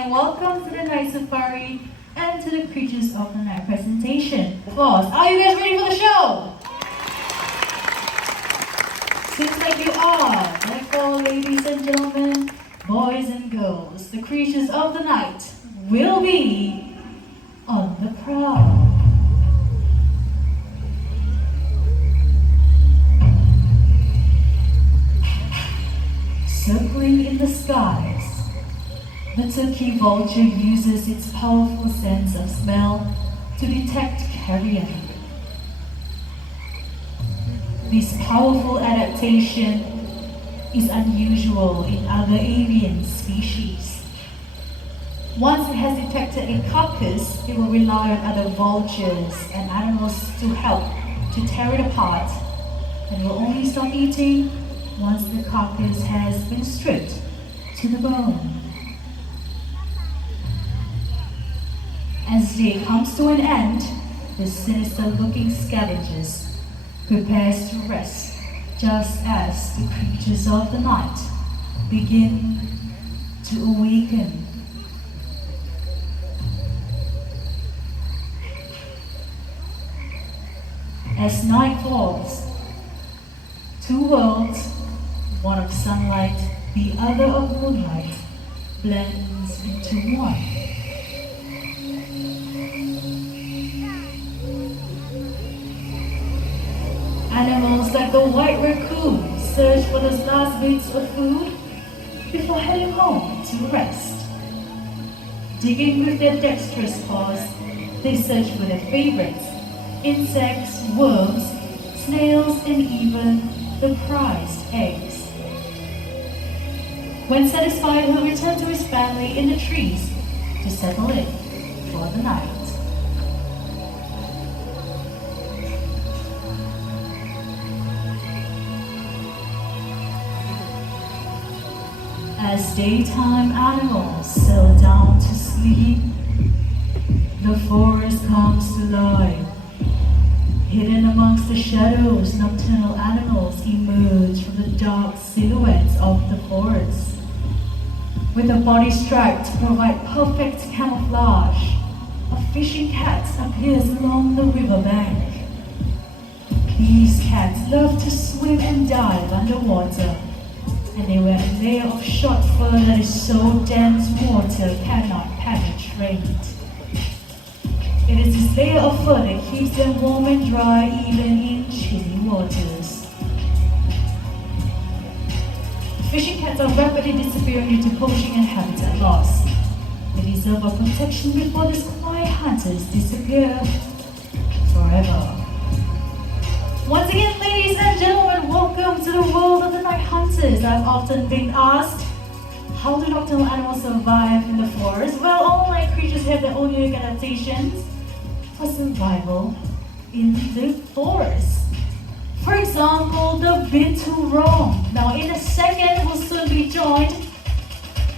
and welcome to the Night Safari and to the Creatures of the Night presentation. Applause. Are you guys ready for the show? Seems like you are. Therefore, ladies and gentlemen, boys and girls, the Creatures of the Night will be on the prowl. Circling in the skies, the turkey vulture uses its powerful sense of smell to detect carrion. This powerful adaptation is unusual in other avian species. Once it has detected a carcass, it will rely on other vultures and animals to help to tear it apart, and will only stop eating once the carcass has been stripped to the bone. As day comes to an end, the sinister-looking scavengers prepares to rest, just as the creatures of the night begin to awaken. As night falls, two worlds, one of sunlight, the other of moonlight, blends into one. Animals like the white raccoon search for those last bits of food before heading home to rest. Digging with their dexterous paws, they search for their favorites: insects, worms, snails, and even the prized eggs. When satisfied, he'll return to his family in the trees to settle in for the night. As daytime animals settle down to sleep, the forest comes to life. Hidden amongst the shadows, nocturnal animals emerge from the dark silhouettes of the forest. With a body striped to provide perfect camouflage, a fishing cat appears along the riverbank. These cats love to swim and dive underwater, and they wear a layer of short fur that is so dense water cannot penetrate. It is this layer of fur that keeps them warm and dry even in chilly waters. Fishing cats are rapidly disappearing due to poaching and habitat loss. They deserve our protection before these quiet hunters disappear forever. Once again, ladies and gentlemen, welcome to the world of the night hunters. I've often been asked, how do nocturnal animals survive in the forest? Well, all night creatures have their own unique adaptations for survival in the forest. For example, the binturong. Now, in a second, we'll soon be joined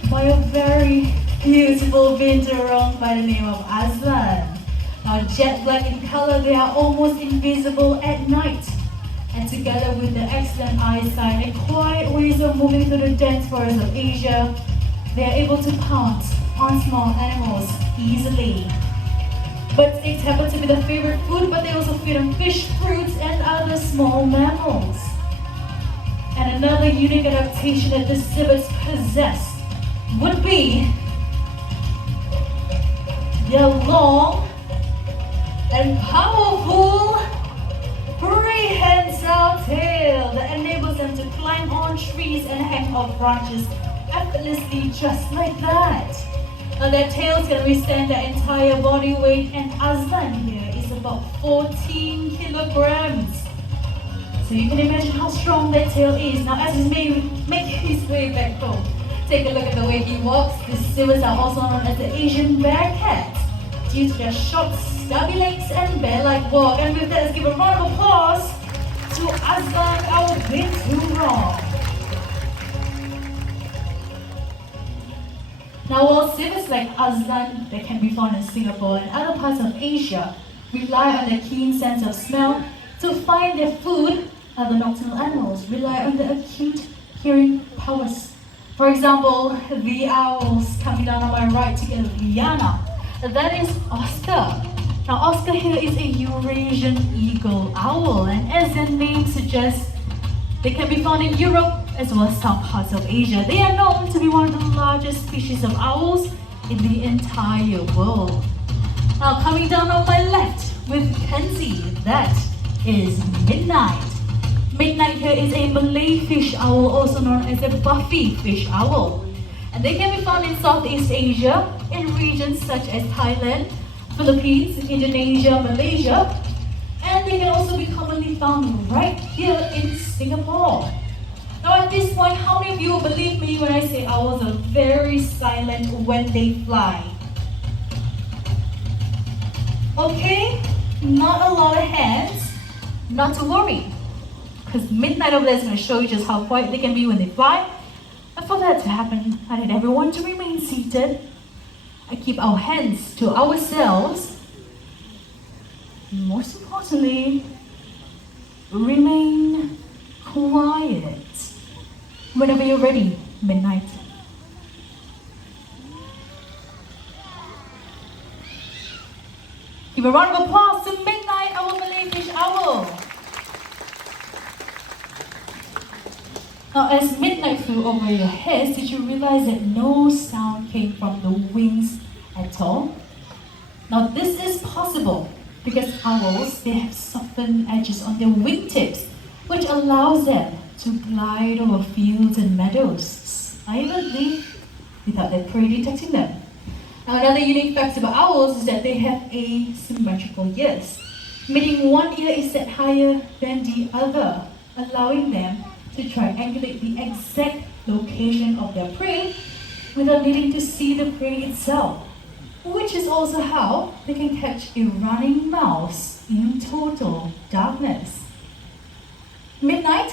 by a very beautiful binturong by the name of Azlan. Now, jet black in color, they are almost invisible at night. And together with their excellent eyesight and quiet ways of moving through the dense forests of Asia, they are able to pounce on small animals easily. Bird steaks happen to be their favorite food, but they also feed on fish, fruits, and other small mammals. And another unique adaptation that the civets possess would be their long and powerful prehensile tail that enables them to climb on trees and hang off branches effortlessly, just like that. Now their tails can withstand their entire body weight, and Azlan here is about 14 kilograms. So you can imagine how strong that tail is. Now as he may make his way back home, take a look at the way he walks. The civets are also known as the Asian bear cat, due to their short, stubby legs and bear-like walk. And with that, let's give a round of applause to Azlan, our binturong. Now, while civets like Azlan that can be found in Singapore and other parts of Asia rely on their keen sense of smell to find their food, other nocturnal animals rely on their acute hearing powers For example, the owls coming down on my right together with Liana. That is Oscar. Now Oscar here is a Eurasian eagle owl, and as their name suggests, they can be found in Europe as well as some parts of Asia. They are known to be one of the largest species of owls in the entire world. Now coming down on my left with Kenzie, that is Midnight. Midnight here is a Malay fish owl, also known as a buffy fish owl. And they can be found in Southeast Asia, in regions such as Thailand, Philippines, Indonesia, Malaysia, and they can also be commonly found right here in Singapore. Now at this point, how many of you will believe me when I say owls are very silent when they fly? Okay, not a lot of hands, not to worry, because Midnight over there is going to show you just how quiet they can be when they fly. And for that to happen, I need everyone to remain seated. I keep our hands to ourselves. Most importantly, remain quiet. Whenever you're ready, Midnight. Give a round of applause to Midnight, our Malay fish owl. Now, as Midnight flew over your heads, did you realize that no sound came from the wings at all? Now, this is possible because owls, they have softened edges on their wingtips, which allows them to glide over fields and meadows silently without their prey detecting them. Now, another unique fact about owls is that they have asymmetrical ears, meaning one ear is set higher than the other, allowing them to triangulate the exact location of their prey without needing to see the prey itself, which is also how they can catch a running mouse in total darkness. Midnight,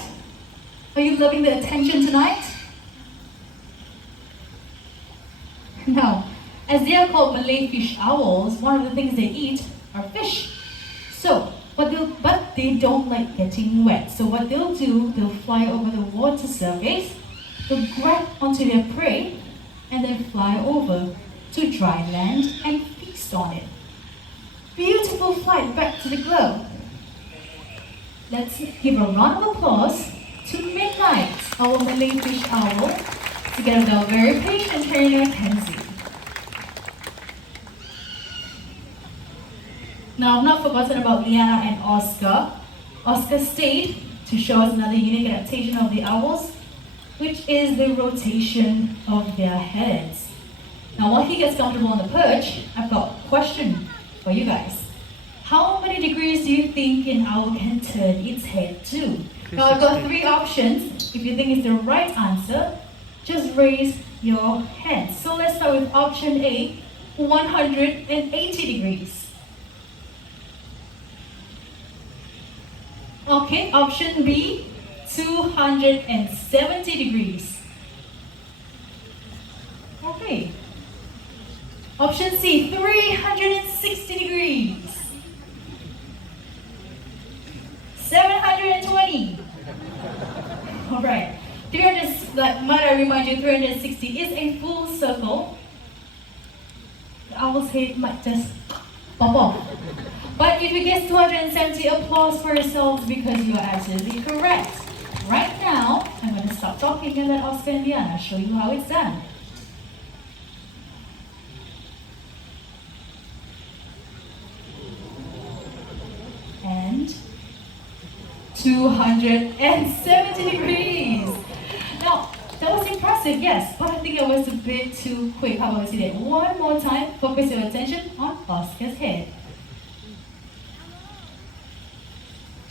are you loving the attention tonight? Now, as they are called Malay fish owls, one of the things they eat are fish. But they don't like getting wet. So what they'll do, they'll fly over the water surface, they'll grab onto their prey, and then fly over to dry land and feast on it. Beautiful flight back to the globe. Let's give a round of applause to Midnight, our Malay fish owl, together with our very patient trainer, Kenzie. Now, I've not forgotten about Liana and Oscar. Oscar stayed to show us another unique adaptation of the owls, which is the rotation of their heads. Now, while he gets comfortable on the perch, I've got a question for you guys. How many degrees do you think an owl can turn its head to? Now, I've got 3 options. If you think it's the right answer, just raise your hand. So let's start with option A, 180 degrees. Okay, option B, 270 degrees. Okay. Option C, 360 degrees. 720. Alright. 300, might I remind you, 360 is a full circle. The owl's head might just pop off. But if you guess 270, applause for yourselves because you are absolutely correct. Right now, I'm going to stop talking and let Oscar and Liana show you how it's done. And 270 degrees. Now, that was impressive, yes, but I think I was a bit too quick. How about we see that one more time? Focus your attention on Oscar's head.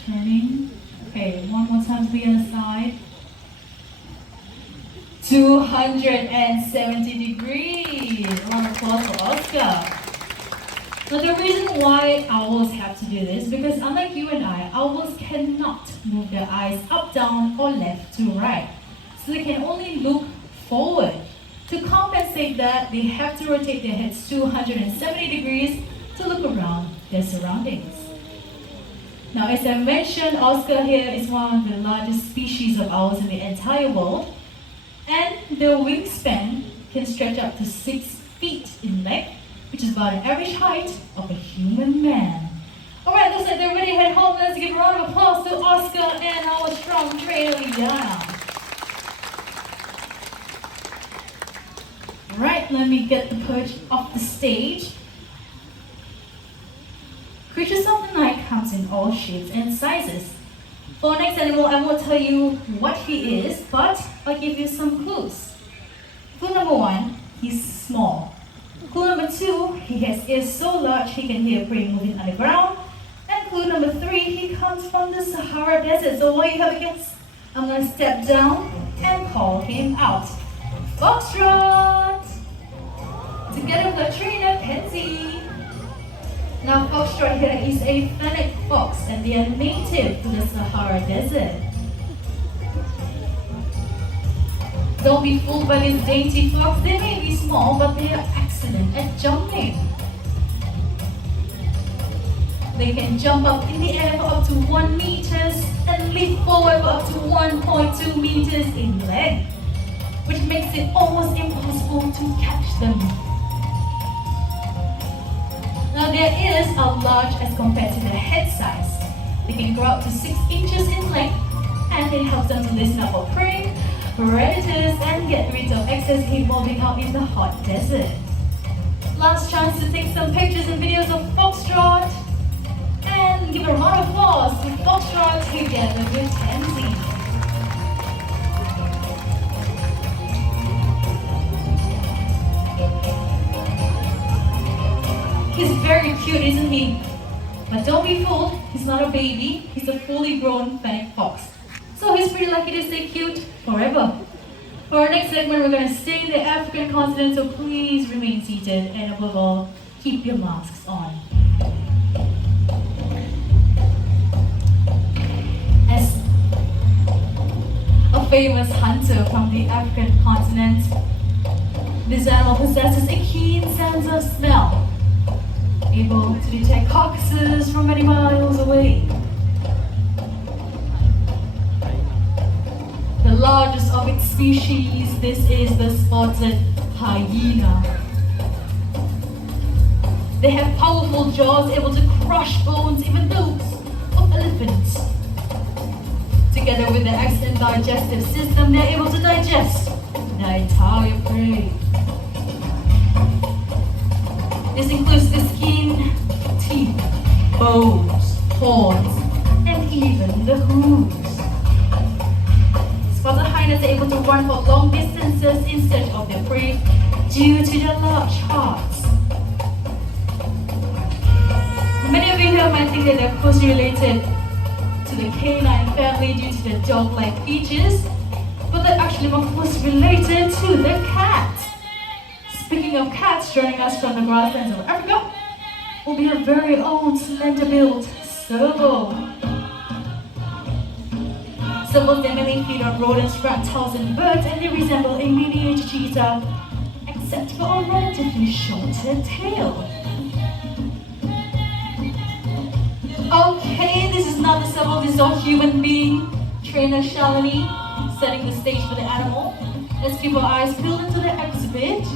Turning. Okay, one more time to the other side. 270 degrees. Round of applause for Oscar. Now the reason why owls have to do this, because unlike you and I, owls cannot move their eyes up, down, or left to right. So they can only look forward. To compensate that, they have to rotate their heads 270 degrees to look around their surroundings. Now, as I mentioned, Oscar here is one of the largest species of owls in the entire world. And their wingspan can stretch up to 6 feet in length, which is about an average height of a human man. Alright, looks like they're ready to head home. Let's give a round of applause to Oscar and our strong trainer, Liana. Right, let me get the perch off the stage. Creatures of the night comes in all shapes and sizes. For our next animal, I won't tell you what he is, but I'll give you some clues. Clue number 1, he's small. Clue number 2, he has ears so large he can hear prey moving on the ground. And clue number 3, he comes from the Sahara Desert. So what you have a guess? I'm going to step down and call him out. Foxtrot! Together with our trainer, Kenzie. Now Foxtrot here is a fennec fox and they are native to the Sahara Desert. Don't be fooled by this dainty fox. They may be small, but they are excellent at jumping. They can jump up in the air for up to 1 meter and leap forward for up to 1.2 meters in length, which makes it almost impossible to catch them. Now their ears are large as compared to their head size. They can grow up to 6 inches in length and it helps them to listen out for prey, predators and get rid of excess heat while being out in the hot desert. Last chance to take some pictures and videos of Foxtrot and give a round of applause to Foxtrot together with Kenzie. He's very cute, isn't he? But don't be fooled, he's not a baby, he's a fully grown fennec fox. So he's pretty lucky to stay cute forever. For our next segment, we're going to stay in the African continent, so please remain seated and above all, keep your masks on. As a famous hunter from the African continent, this animal possesses a keen sense of smell, able to detect carcasses from many miles away. The largest of its species, this is the spotted hyena. They have powerful jaws able to crush bones, even those of elephants. Together with their excellent digestive system, they're able to digest their entire prey. This includes the skin, teeth, bones, horns, and even the hooves. Spotted hyenas are able to run for long distances in search of their prey due to their large hearts. Many of you here might think that they're closely related to the canine family due to their dog-like features, but they're actually more closely related to the cat. Speaking of cats, joining us from the grasslands of Africa will be our very own slender-built serval. Servals mainly feed on rodents, reptiles, and birds, and they resemble a miniature cheetah, except for a relatively shorter tail. Okay, this is not the serval, this is our human being, trainer Shalini, setting the stage for the animal. Let's keep our eyes peeled into the exhibit.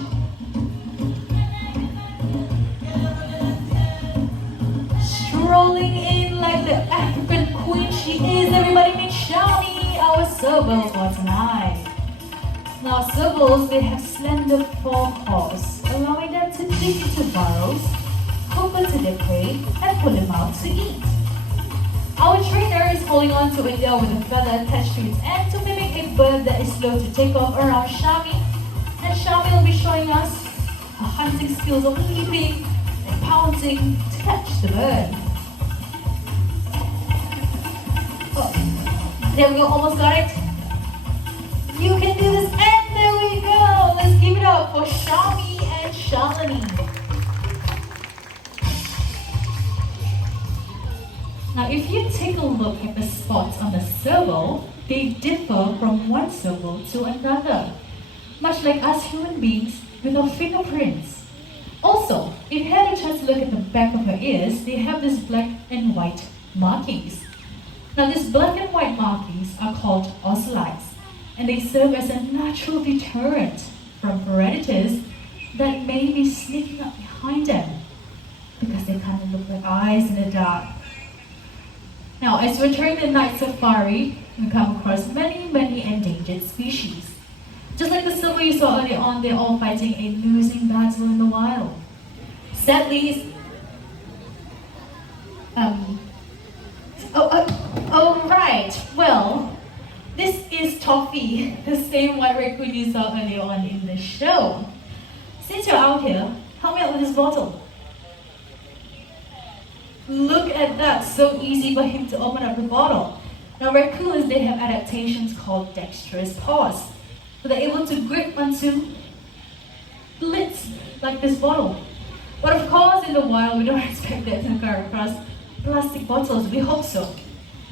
Strolling in like the African queen she is, everybody meet Shani, our serval for tonight. Now servals, they have slender forepaws, allowing them to dig into burrows, hook onto their prey, and pull them out to eat. Our trainer is holding on to it there with a feather attached to its end to mimic a bird that is slow to take off around Shami. And Shami will be showing us her hunting skills of leaping and pouncing to catch the bird. Oh, there we go, almost got it. You can do this, and there we go. Let's give it up for Shami and Shalini. Now, if you take a look at the spots on the serval, they differ from one serval to another, much like us human beings with our fingerprints. Also, if you had a chance to look at the back of her ears, they have these black and white markings. Now, these black and white markings are called ocellates, and they serve as a natural deterrent from predators that may be sneaking up behind them because they kind of look like eyes in the dark. Now, as we're during the night safari, we come across many endangered species. Just like the silver you saw earlier on, they're all fighting a losing battle in the wild. Sadly, right. Well, this is Toffee, the same white raccoon you saw earlier on in the show. Since you're out here, help me out with this bottle. Look at that, so easy for him to open up the bottle. Now raccoons, they have adaptations called dexterous paws. So they're able to grip onto lids like this bottle. But of course, in the wild, we don't expect them to come across plastic bottles. We hope so.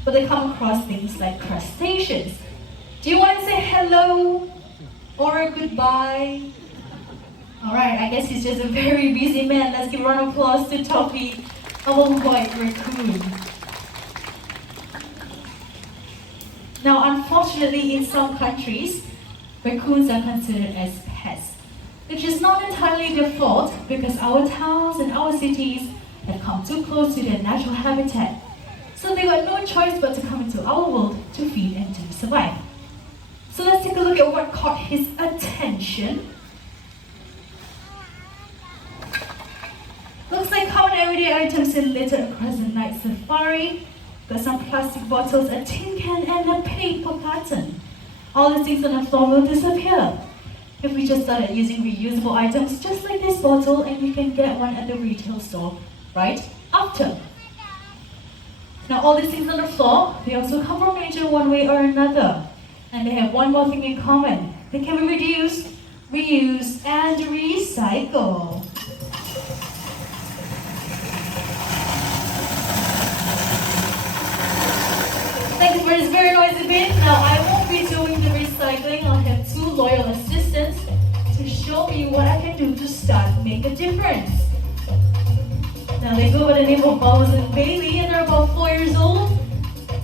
But they come across things like crustaceans. Do you want to say hello or a goodbye? Alright, I guess he's just a very busy man. Let's give a round of applause to Toffee, our white raccoon. Now, unfortunately, in some countries, raccoons are considered as pests, which is not entirely their fault because our towns and our cities have come too close to their natural habitat. So they got no choice but to come into our world to feed and to survive. So let's take a look at what caught his attention. Looks like common everyday items are littered across the night safari. Got some plastic bottles, a tin can, and a paper carton. All the things on the floor will disappear if we just started using reusable items just like this bottle, and you can get one at the retail store right after. Now all these things on the floor, they also come from nature one way or another. And they have one more thing in common. They can be reduced, reused, and recycled. Thank you for this very noisy bit. Now I won't be doing the recycling. I'll have two loyal assistants to show me what I can do to start make a difference. Now they go by the name of Bubbles and Bailey, and they're about 4 years old.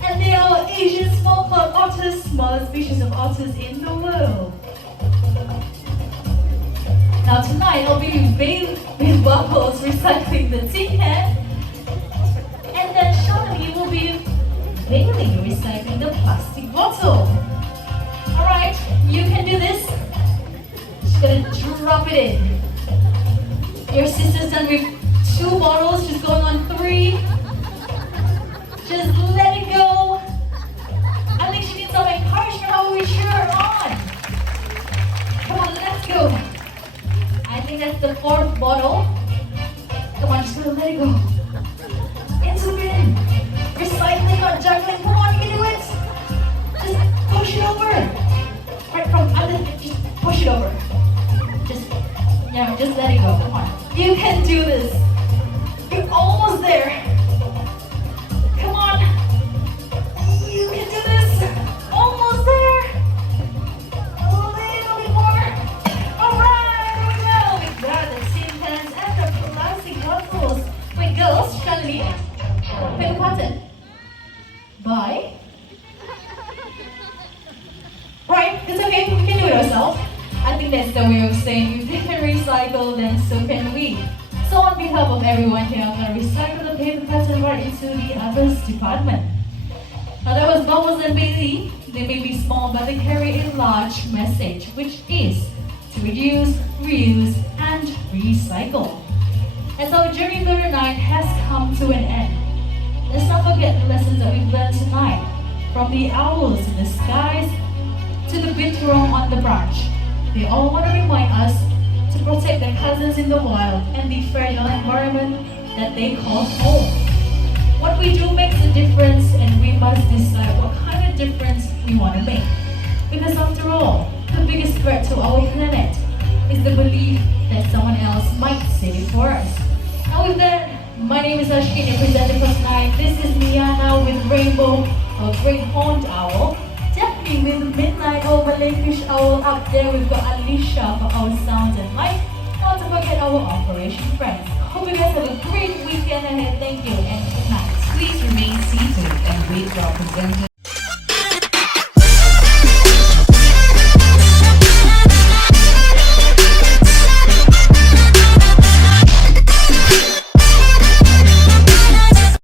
And they are Asian small-clawed otters, smallest species of otters in the world. Now tonight I'll be with Bubbles recycling the tin can, and then Shawnee will be Bailey recycling the plastic bottle. Alright, you can do this. Just gonna drop it in. Your sister's done with 2 bottles, she's going on 3. Just let it go. I think she needs some encouragement. How will we cheer her on? Come on, let's go. I think that's the 4th bottle. Come on, just gonna let it go. Into the bin. Recycling, not juggling. Come on, you can do it. Just push it over. Right from under, just push it over. Just let it go. Come on. You can do this. You're almost there. Come on. You can do this. Almost there. A little bit more. Alright, here we go. We got the tin cans and the plastic bottles. Wait, girls, Shalini, beg your pardon. Bye. Right, it's okay. You can do it yourself. I think that's the way of saying if they can recycle, then so can we. So on behalf of everyone here, I'm going to recycle the paper carton right into the others department. Now that was Bubbles and Bailey. They may be small, but they carry a large message, which is to reduce, reuse, and recycle. As our journey through the night has come to an end, let's not forget the lessons that we've learned tonight, from the owls in the skies to the bitterung on the branch. They all want to remind us to protect their cousins in the wild and the fragile environment that they call home. What we do makes a difference, and we must decide what kind of difference we want to make. Because after all, the biggest threat to our planet is the belief that someone else might save it for us. Now with that, my name is Ashkin, your presenter for tonight. This is Miana with Rainbow, a great horned owl. Definitely with Midnight Owl, Malayfish Owl. Up there we've got Alicia for our sound and light. Not to forget our operation friends. Hope you guys have a great weekend ahead. Thank you and good night. Please remain seated and wait for our presenter.